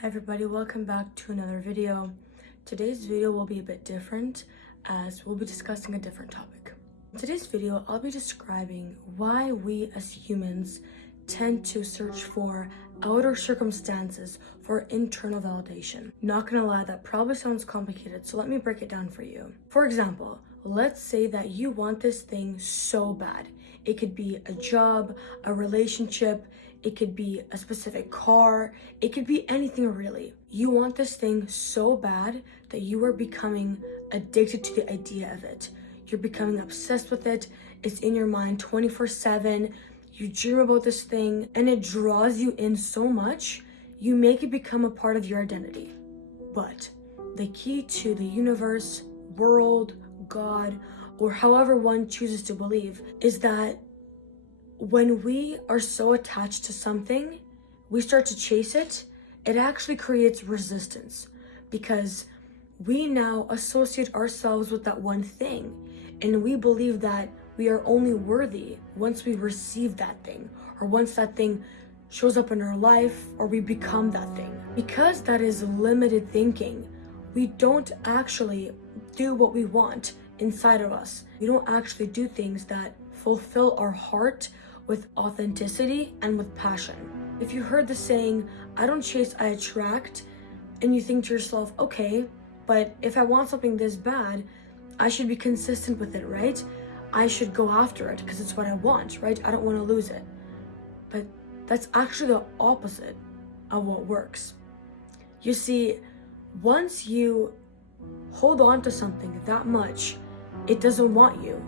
Hi everybody, welcome back to another video. Today's video will be a bit different as we'll be discussing a different topic. In today's video, I'll be describing why we as humans tend to search for outer circumstances for internal validation. Not gonna lie, that probably sounds complicated, so let me break it down for you. For example, let's say that you want this thing so bad. It could be a job, a relationship, it could be a specific car, it could be anything really. You want this thing so bad that you are becoming addicted to the idea of it. You're becoming obsessed with it. It's in your mind 24/7. You dream about this thing and it draws you in so much, you make it become a part of your identity. But the key to the universe, world, God, or however one chooses to believe is that when we are so attached to something, we start to chase it, it actually creates resistance because we now associate ourselves with that one thing and we believe that we are only worthy once we receive that thing or once that thing shows up in our life or we become that thing. Because that is limited thinking, we don't actually do what we want inside of us. We don't actually do things that fulfill our heart with authenticity and with passion. If you heard the saying, I don't chase, I attract, and you think to yourself, okay, but if I want something this bad, I should be consistent with it, right? I should go after it because it's what I want, right? I don't want to lose it. But that's actually the opposite of what works. You see, once you hold on to something that much, it doesn't want you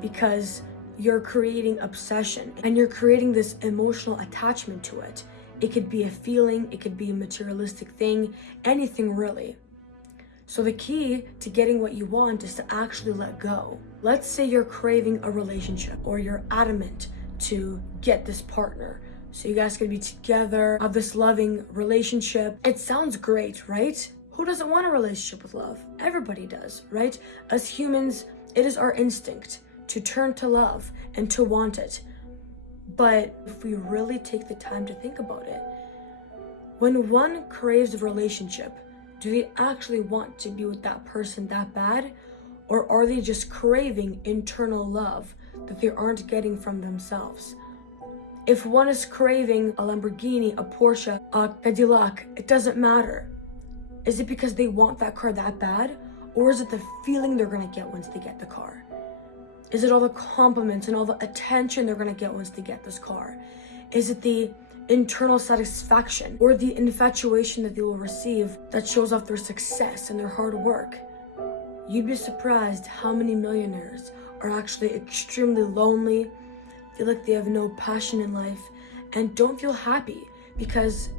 because you're creating obsession and you're creating this emotional attachment to it. It could be a feeling, it could be a materialistic thing, anything really. So the key to getting what you want is to actually let go. Let's say you're craving a relationship or you're adamant to get this partner. So you guys can be together, have this loving relationship. It sounds great, right? Who doesn't want a relationship with love? Everybody does, right? As humans, it is our instinct to turn to love and to want it. But if we really take the time to think about it, when one craves a relationship, do they actually want to be with that person that bad? Or are they just craving internal love that they aren't getting from themselves? If one is craving a Lamborghini, a Porsche, a Cadillac, it doesn't matter. Is it because they want that car that bad? Or is it the feeling they're gonna get once they get the car? Is it all the compliments and all the attention they're gonna get once they get this car? Is it the internal satisfaction or the infatuation that they will receive that shows off their success and their hard work? You'd be surprised how many millionaires are actually extremely lonely, feel like they have no passion in life, and don't feel happy because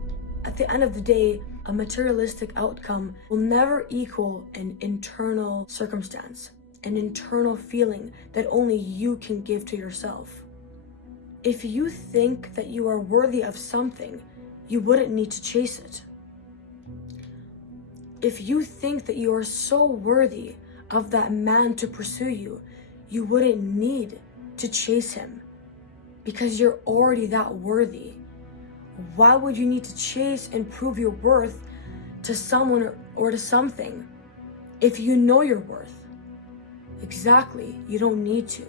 at the end of the day, a materialistic outcome will never equal an internal circumstance, an internal feeling that only you can give to yourself. If you think that you are worthy of something, you wouldn't need to chase it. If you think that you are so worthy of that man to pursue you, you wouldn't need to chase him because you're already that worthy. Why would you need to chase and prove your worth to someone or to something if you know your worth? Exactly, you don't need to.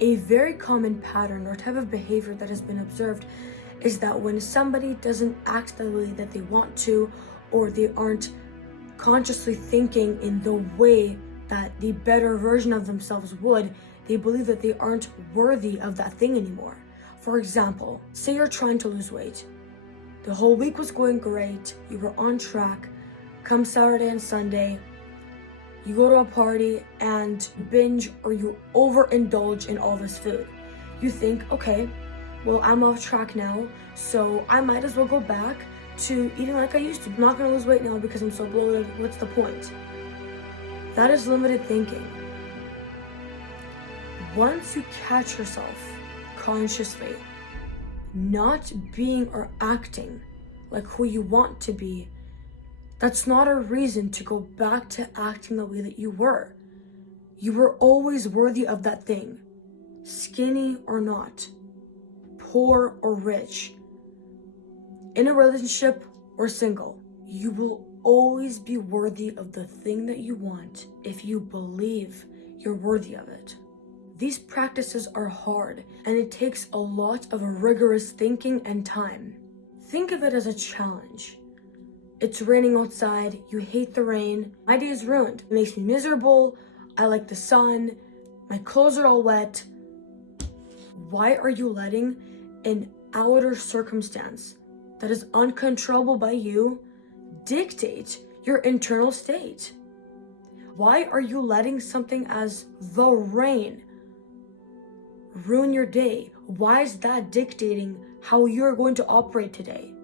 A very common pattern or type of behavior that has been observed is that when somebody doesn't act the way that they want to, or they aren't consciously thinking in the way that the better version of themselves would, they believe that they aren't worthy of that thing anymore. For example, say you're trying to lose weight. The whole week was going great, you were on track. Come Saturday and Sunday, you go to a party and binge or you overindulge in all this food. You think, okay, well, I'm off track now, so I might as well go back to eating like I used to. I'm not gonna lose weight now because I'm so bloated. What's the point? That is limited thinking. Once you catch yourself consciously not being or acting like who you want to be, that's not a reason to go back to acting the way that you were. You were always worthy of that thing, skinny or not, poor or rich, in a relationship or single. You will always be worthy of the thing that you want if you believe you're worthy of it. These practices are hard, and it takes a lot of rigorous thinking and time. Think of it as a challenge. It's raining outside, you hate the rain, my day is ruined. It makes me miserable, I like the sun, my clothes are all wet. Why are you letting an outer circumstance that is uncontrollable by you dictate your internal state? Why are you letting something as the rain ruin your day? Why is that dictating how you're going to operate today?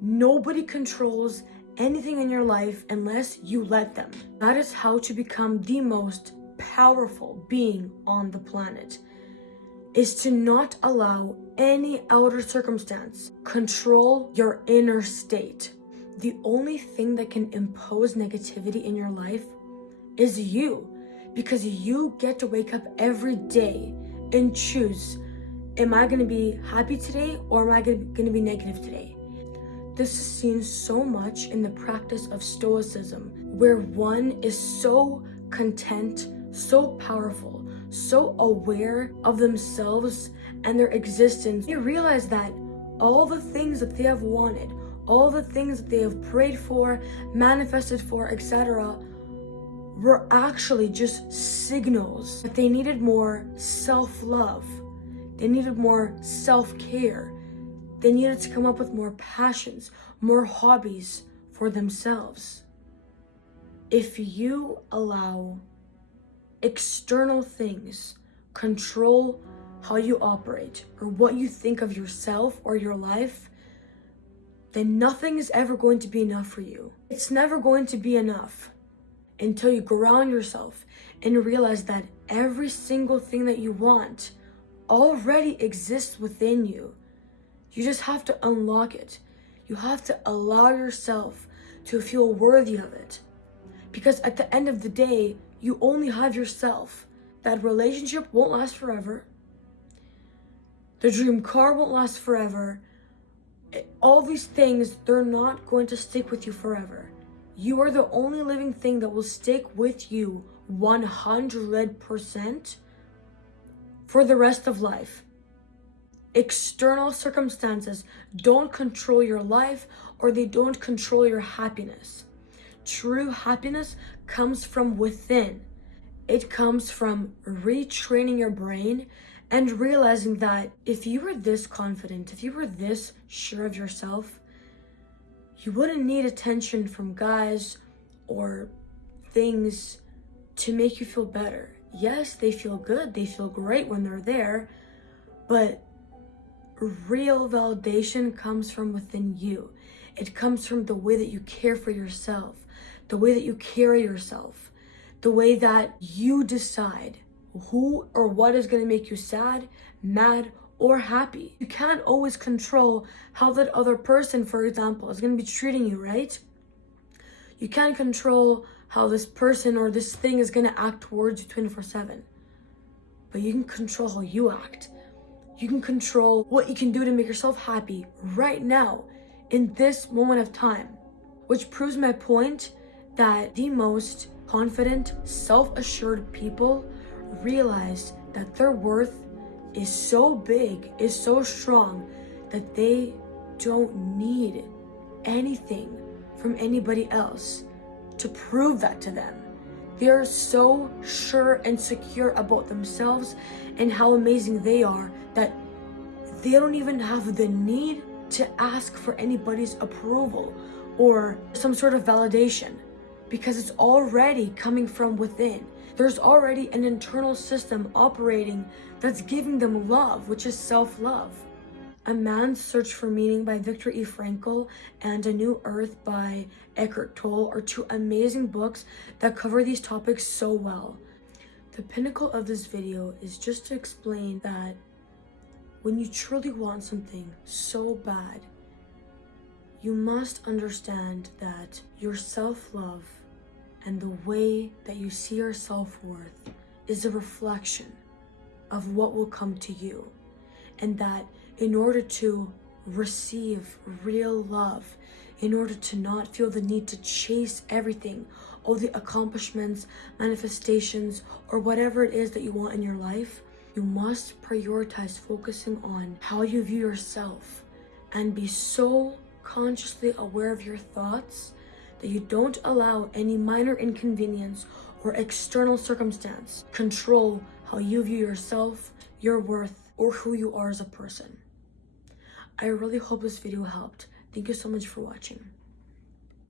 Nobody controls anything in your life unless you let them. That is how to become the most powerful being on the planet, is to not allow any outer circumstance control your inner state. The only thing that can impose negativity in your life is you, because you get to wake up every day and choose, am I going to be happy today or am I going to be negative today? This is seen so much in the practice of Stoicism, where one is so content, so powerful, so aware of themselves and their existence. They realize that all the things that they have wanted, all the things that they have prayed for, manifested for, etc., were actually just signals that they needed more self-love. They needed more self-care. They needed to come up with more passions, more hobbies for themselves. If you allow external things control how you operate or what you think of yourself or your life, then nothing is ever going to be enough for you. It's never going to be enough until you ground yourself and realize that every single thing that you want already exists within you. You just have to unlock it. You have to allow yourself to feel worthy of it. Because at the end of the day, you only have yourself. That relationship won't last forever. The dream car won't last forever. All these things, they're not going to stick with you forever. You are the only living thing that will stick with you 100% for the rest of life. External circumstances don't control your life, or they don't control your happiness. True happiness comes from within. It comes from retraining your brain and realizing that if you were this confident, if you were this sure of yourself, you wouldn't need attention from guys or things to make you feel better. Yes, they feel good, they feel great when they're there, but real validation comes from within you. It comes from the way that you care for yourself, the way that you carry yourself, the way that you decide who or what is going to make you sad, mad, or happy. You can't always control how that other person, for example, is going to be treating you, right? You can't control how this person or this thing is going to act towards you 24/7. But you can control how you act. You can control what you can do to make yourself happy right now, in this moment of time. Which proves my point that the most confident, self-assured people realize that their worth is so big, is so strong, that they don't need anything from anybody else to prove that to them. They are so sure and secure about themselves and how amazing they are that they don't even have the need to ask for anybody's approval or some sort of validation, because it's already coming from within. There's already an internal system operating that's giving them love, which is self-love. A Man's Search for Meaning by Viktor E. Frankl and A New Earth by Eckhart Tolle are two amazing books that cover these topics so well. The pinnacle of this video is just to explain that when you truly want something so bad, you must understand that your self-love and the way that you see your self-worth is a reflection of what will come to you. And that in order to receive real love, in order to not feel the need to chase everything, all the accomplishments, manifestations, or whatever it is that you want in your life, you must prioritize focusing on how you view yourself and be so consciously aware of your thoughts that you don't allow any minor inconvenience or external circumstance control how you view yourself, your worth, or who you are as a person. I really hope this video helped. Thank you so much for watching.